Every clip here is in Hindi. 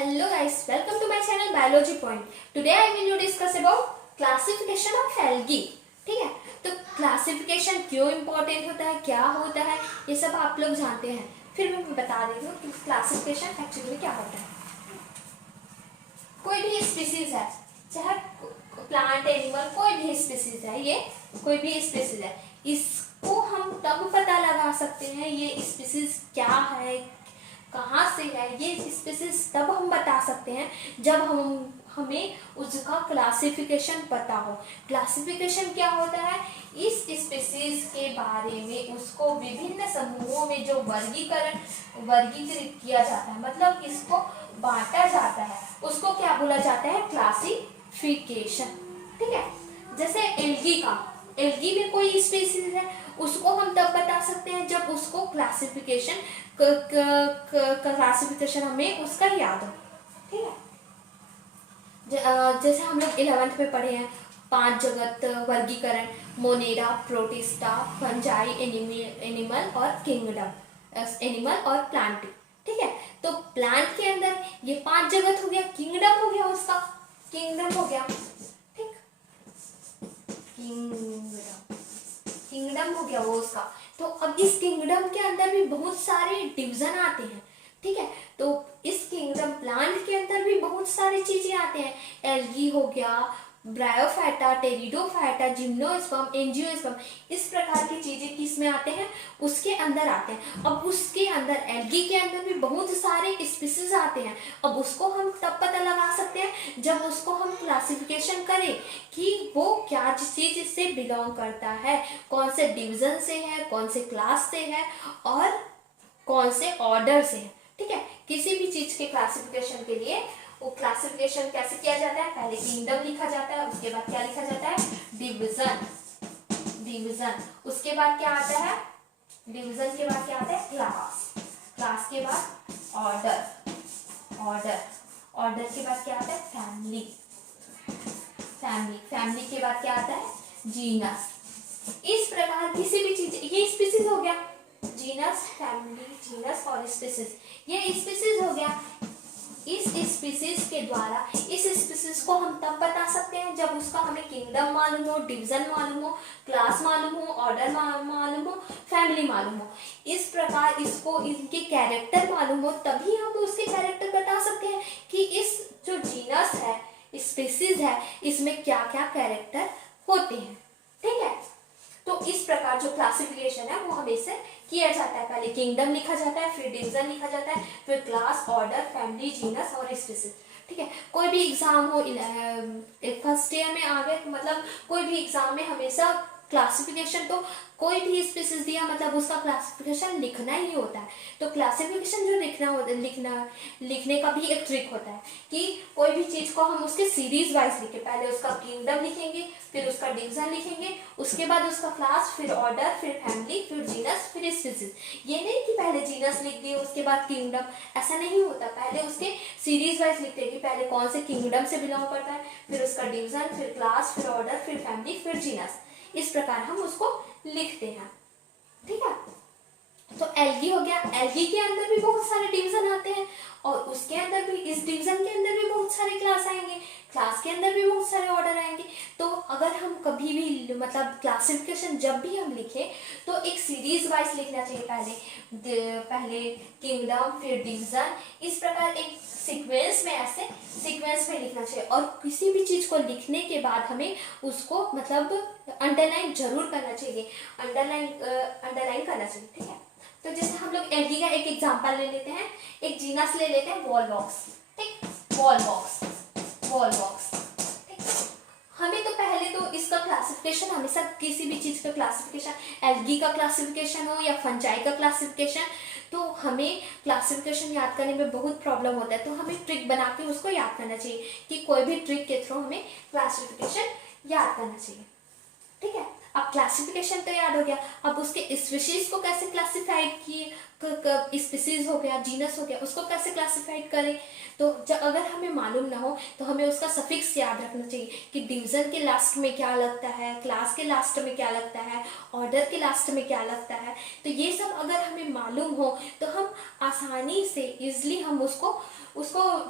Hello guys, welcome to my channel Biology Point. Today I will discuss about classification of algae. ठीक है, तो क्लासिफिकेशन क्यों इम्पोर्टेंट होता है, क्या होता है, ये सब आप लोग जानते हैं. फिर मैं बता देती हूँ कि क्लासिफिकेशन एक्चुअली क्या होता है. कोई भी स्पीसीज है, चाहे प्लांट एनिमल कोई भी स्पीसीज है, ये कोई भी स्पीसीज है, इसको हम तब पता लगा सकते हैं ये स्पीसीज क्या है, कहाँ से है, ये स्पीसीज तब हम बता सकते हैं जब हमें उसका क्लासिफिकेशन पता हो. क्लासिफिकेशन क्या होता है, इस स्पीसीज के बारे में उसको विभिन्न समूहों में जो वर्गीकृत किया जाता है, मतलब इसको बांटा जाता है, उसको क्या बोला जाता है, क्लासिफिकेशन. ठीक है, जैसे एल्गी में कोई स्पीसीज है, उसको हम तब बता सकते हैं जब उसको क्लासिफिकेशन हमें उसका याद हो. ठीक है, जैसे हम लोग 11th में पढ़े हैं 5 जगत वर्गीकरण, मोनेरा, प्रोटिस्टा, फंजाई, एनिमल और किंगडम, एनिमल और प्लांट. ठीक है, तो प्लांट के अंदर ये 5 जगत हो गया, किंगडम हो गया, उसका किंगडम हो गया. ठीक, किंगडम हो गया वो उसका. तो अब इस किंगडम के अंदर भी बहुत सारे डिवीजन आते हैं. ठीक है, तो इस किंगडम प्लांट के अंदर भी बहुत सारी चीजें आते हैं. एल्गी हो गया, ब्रायोफाइटा, टेरिडोफाइटा, जिम्नोस्पर्म, एंजियोस्पर्म, इस प्रकार की चीजें किस में आते हैं, उसके अंदर आते हैं. अब उसके अंदर एल्गी के अंदर भी बहुत सारे स्पीसीज आते हैं. अब उसको हम तब पता लगा सकते हैं जब उसको हम क्लासिफिकेशन करें कि वो क्या चीज से बिलोंग करता है, कौन से डिवीजन से है, कौन से क्लास से है और कौन से ऑर्डर से है. ठीक है, किसी भी चीज के क्लासिफिकेशन के लिए वो क्लासिफिकेशन कैसे किया जाता है, पहले किंगडम लिखा जाता है, उसके बाद क्या लिखा जाता है, डिवीजन, उसके बाद क्या आता है, डिवीजन के बाद क्या आता है, क्लास के बाद ऑर्डर के बाद क्या आता है, फैमिली के बाद क्या आता है, जीनस. इस प्रकार किसी भी चीज, ये स्पीसीज हो गया, जीनस, फैमिली, जीनस और स्पीसीज, ये स्पीसीज हो गया. इस स्पीसीज के द्वारा इस स्पीसीज को हम तब बता सकते हैं जब उसका हमें किंगडम मालूम हो, डिवीजन मालूम हो, क्लास मालूम हो, ऑर्डर मालूम हो, फैमिली मालूम हो. इस प्रकार इसको इनके कैरेक्टर मालूम हो, तभी हम उसके कैरेक्टर बता सकते हैं कि इस जो जीनस है, स्पीसीज है, इसमें क्या क्या कैरेक्टर होते हैं. ठीक है, तो इस प्रकार जो क्लासिफिकेशन है वो हमेशा किया जाता है. पहले किंगडम लिखा जाता है, फिर डिवीजन लिखा जाता है, फिर क्लास, ऑर्डर, फैमिली, जीनस और स्पीसीज. ठीक है, कोई भी एग्जाम हो, फर्स्ट ईयर में आ गए तो मतलब कोई भी एग्जाम में हमेशा क्लासिफिकेशन, तो कोई भी स्पीसीज दिया मतलब उसका क्लासिफिकेशन लिखना ही होता है. तो क्लासिफिकेशन जो लिखने का भी एक ट्रिक होता है कि कोई भी चीज को हम उसके सीरीज वाइज लिखे, पहले उसका किंगडम लिखेंगे, फिर उसका डिवीजन लिखेंगे, उसके बाद उसका क्लास, फिर ऑर्डर, फिर फैमिली, फिर जीनस, फिर स्पीसीज. ये नहीं कि पहले जीनस लिख दिए उसके बाद किंगडम, ऐसा नहीं होता. पहले उसके सीरीज वाइज लिखते हैं कि पहले कौन से किंगडम से बिलोंग करता है, फिर उसका डिवीजन, फिर क्लास, फिर ऑर्डर, फिर फैमिली, फिर जीनस. इस प्रकार हम उसको लिखते हैं. ठीक है, तो एल्गी हो गया. एल्गी के अंदर भी बहुत सारे डिवीजन आते हैं और उसके अंदर भी, इस डिवीजन के अंदर भी बहुत सारे क्लास आएंगे, क्लास के अंदर भी बहुत सारे ऑर्डर आएंगे. तो अगर हम कभी भी मतलब क्लासिफिकेशन जब भी हम लिखें तो एक सीरीज वाइज लिखना चाहिए. पहले किंगडम, फिर डिवीजन, इस प्रकार एक सीक्वेंस में लिखना चाहिए. और किसी भी चीज को लिखने के बाद हमें उसको मतलब अंडरलाइन जरूर करना चाहिए, अंडरलाइन करना चाहिए. ठीक है, तो जैसे हम लोग एल्गी का एक एग्जांपल ले लेते हैं, एक जीनस ले लेते हैं, वॉलवॉक्स. ठीक, वॉलवॉक्स. ठीक, हमें तो पहले तो इसका क्लासिफिकेशन, हमेशा किसी भी चीज का क्लासिफिकेशन, एल्गी का क्लासिफिकेशन हो या फंजाई का क्लासिफिकेशन, तो हमें क्लासिफिकेशन याद करने में बहुत प्रॉब्लम होता है. तो हमें ट्रिक बना के उसको याद करना चाहिए कि कोई भी ट्रिक के थ्रू हमें क्लासिफिकेशन याद करना चाहिए. ठीक है, अब क्लासिफिकेशन तो याद हो गया. अब उसके स्पीशीज को कैसे क्लासिफाइड किए, स्पीसीज हो गया, जीनस हो गया, उसको कैसे क्लासिफाइड करें. तो जब अगर हमें मालूम ना हो तो हमें उसका सफिक्स याद रखना चाहिए कि डिवीजन के लास्ट में क्या लगता है, क्लास के लास्ट में क्या लगता है, ऑर्डर के लास्ट में क्या लगता है. तो ये सब अगर हमें मालूम हो तो हम आसानी से इजली हम उसको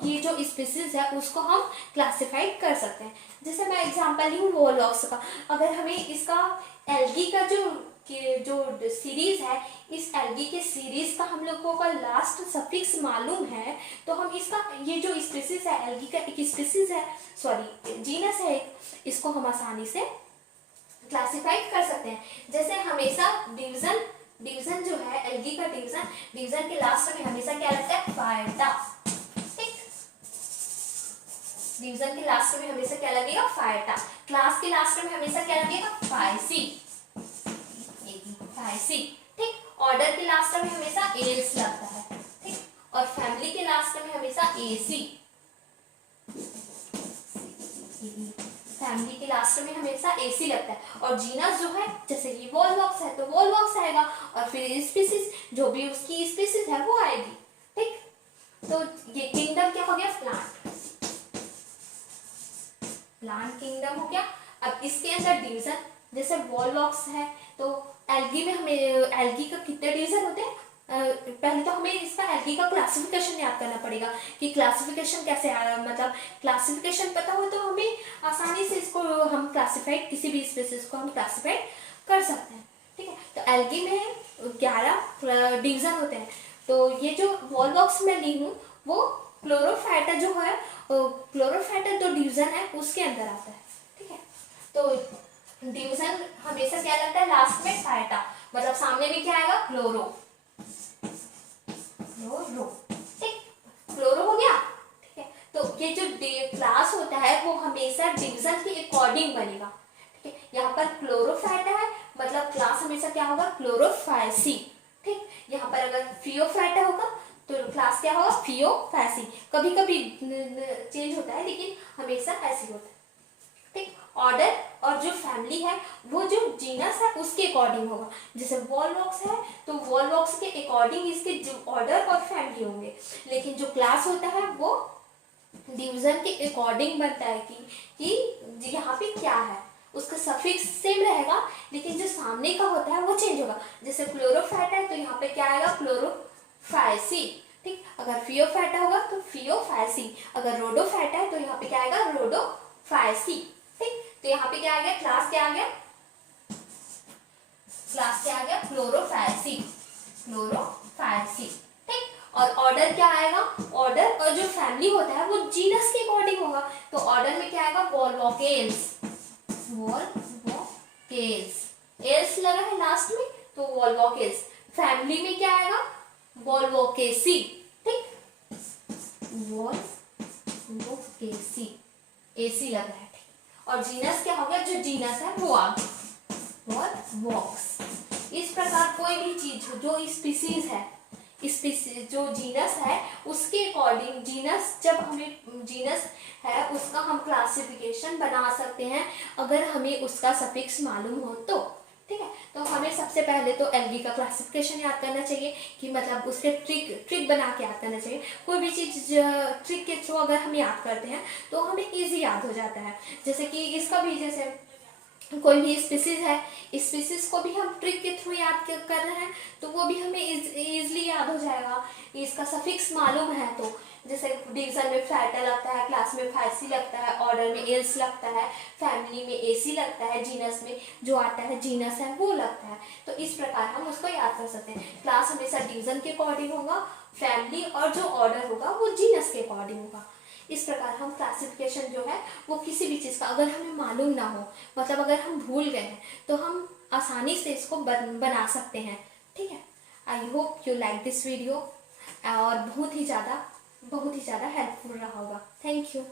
ये जो स्पीसीज है उसको हम क्लासिफाइड कर सकते हैं। जैसे मैं एग्जांपल लूँ वॉलवॉक्स का, अगर हमें इसका एल्गी का जो सीरीज है, इस एल्गी के सीरीज का हम लोगों का लास्ट सफिक्स मालूम है, तो हम इसका ये जो स्पीसीज है, एल्गी का एक स्पीसीज है, सॉरी जीनस है एक, इसको हम आसानी से क्लासिफाइड कर सकते हैं। जैसे हमेशा डिवीजन जो है एल्गी का डिवीजन के लास्ट में हमेशा क्या लगता है, फायटा। ठीक, डिवीजन के लास्ट में हमेशा क्या लगेगा, फायटा। क्लास के लास्ट में हमेशा क्या लगेगा, फाइसी। ठीक, ऑर्डर के लास्ट में हमेशा एल्स लगता है। ठीक, और फैमिली के लास्ट में हमेशा एसी। फैमिली के लास्ट में हमेशा एसी लगता है। और जीनस जो है, जैसे ये वॉलवॉक्स है तो वॉलवॉक्स आएगा, और फिर स्पीसीज जो भी उसकी स्पीसीज है वो आएगी। ठीक, तो ये किंगडम क्या हो गया, प्लांट किंगडम हो गया। अब इसके अंदर डिवीजन, जैसे वॉलवॉक्स है तो एल्गी में हमें एल्गी का कितने डिवीजन होते हैं, पहले तो हमें इसका एल्गी का क्लासिफिकेशन याद करना पड़ेगा कि क्लासिफिकेशन कैसे आया, मतलब क्लासिफिकेशन पता हो तो हमें आसानी से इसको हम क्लासिफाइड, किसी भी स्पीसीज को हम क्लासिफाइड कर सकते हैं। ठीक है, तो एल्गी में 11 डिवीजन होते हैं। तो ये जो वॉलवॉक्स में ली हूँ वो क्लोरोफाइटा जो है, क्लोरोफाइटा जो डिवीजन है उसके अंदर आता है। ठीक है, तो डिवीजन हमेशा क्या लगता है, लास्ट में फाइटा, मतलब सामने में क्या आएगा, क्लोरो। ठीक, क्लोरो हो गया। ठीक है, तो ये जो क्लास होता है वो हमेशा डिवीजन के अकॉर्डिंग बनेगा। ठीक है, यहाँ पर क्लोरोफाइटा है मतलब क्लास हमेशा क्या होगा, क्लोरोफाइसी। ठीक, यहाँ पर अगर फियोफाइटा होगा तो क्लास क्या होगा, फियोफैसी। कभी कभी चेंज होता है लेकिन हमेशा ऐसे होता है। ठीक, ऑर्डर और जो फैमिली है वो जो जीनस है उसके अकॉर्डिंग होगा। जैसे वॉलवॉक्स है तो वॉलवॉक्स के अकॉर्डिंग इसके जो ऑर्डर और फैमिली होंगे, लेकिन जो क्लास होता है वो डिवीजन के अकॉर्डिंग बनता है कि यहाँ पे क्या है, उसका सफिक्स सेम रहेगा लेकिन जो सामने का होता है वो चेंज होगा। जैसे क्लोरोफाइटा है तो यहाँ पे क्या आएगा, क्लोरोफाइसी। ठीक, अगर फियोफाइटा होगा तो फियोफैसी, अगर रोडोफाइटा है तो यहाँ पे क्या आएगा, रोडोफाइसी। ठीक, तो यहाँ पे क्या आ गया, क्लास क्या आ गया, क्लोरोफाइसी। ठीक, और ऑर्डर क्या आएगा, ऑर्डर और जो फैमिली होता है वो जीनस के अकॉर्डिंग होगा। तो ऑर्डर में क्या आएगा, वॉलवॉकेल्स। एल्स लगा है लास्ट में तो वॉलवॉकेल्स। फैमिली में क्या आएगा, वॉलवॉकेसी। ठीक, वॉलवॉकेसी, एसी लगा है। और जीनस क्या हो गया, जो जीनस है वो आ गया, वॉलवॉक्स। इस प्रकार कोई भी चीज जो स्पीसीज है, स्पीसीज जो जीनस है उसके अकॉर्डिंग, जीनस जब हमें जीनस है उसका हम क्लासिफिकेशन बना सकते हैं अगर हमें उसका सफिक्स मालूम हो तो। ठीक है, तो हमें सबसे पहले तो एल्गी का क्लासिफिकेशन याद करना चाहिए कि मतलब उसके ट्रिक बना के याद करना चाहिए। कोई भी चीज ट्रिक के थ्रू अगर हम याद करते हैं तो हमें इजी याद हो जाता है। जैसे कि इसका भी, जैसे कोई भी स्पीसीज है, स्पीसीज को भी हम ट्रिक के थ्रू याद कर रहे हैं तो वो भी हमें इजीली याद हो जाएगा, इसका सफिक्स मालूम है तो। जैसे डिवीजन में फाइटा लगता है, क्लास में फाइसी लगता है, ऑर्डर में एल्स लगता है, फैमिली में एसी लगता है, जीनस में जो आता है जीनस है वो लगता है। तो इस प्रकार हम उसको याद कर सकते हैं। क्लास हमेशा डिवीजन के अकॉर्डिंग होगा, फैमिली और जो ऑर्डर होगा वो जीनस के अकॉर्डिंग होगा। इस प्रकार हम क्लासिफिकेशन जो है वो किसी भी चीज़ का अगर हमें मालूम ना हो, मतलब अगर हम भूल गए हैं तो हम आसानी से इसको बना सकते हैं। ठीक है, I hope you like this video और बहुत ही ज़्यादा हेल्पफुल रहा होगा। Thank you.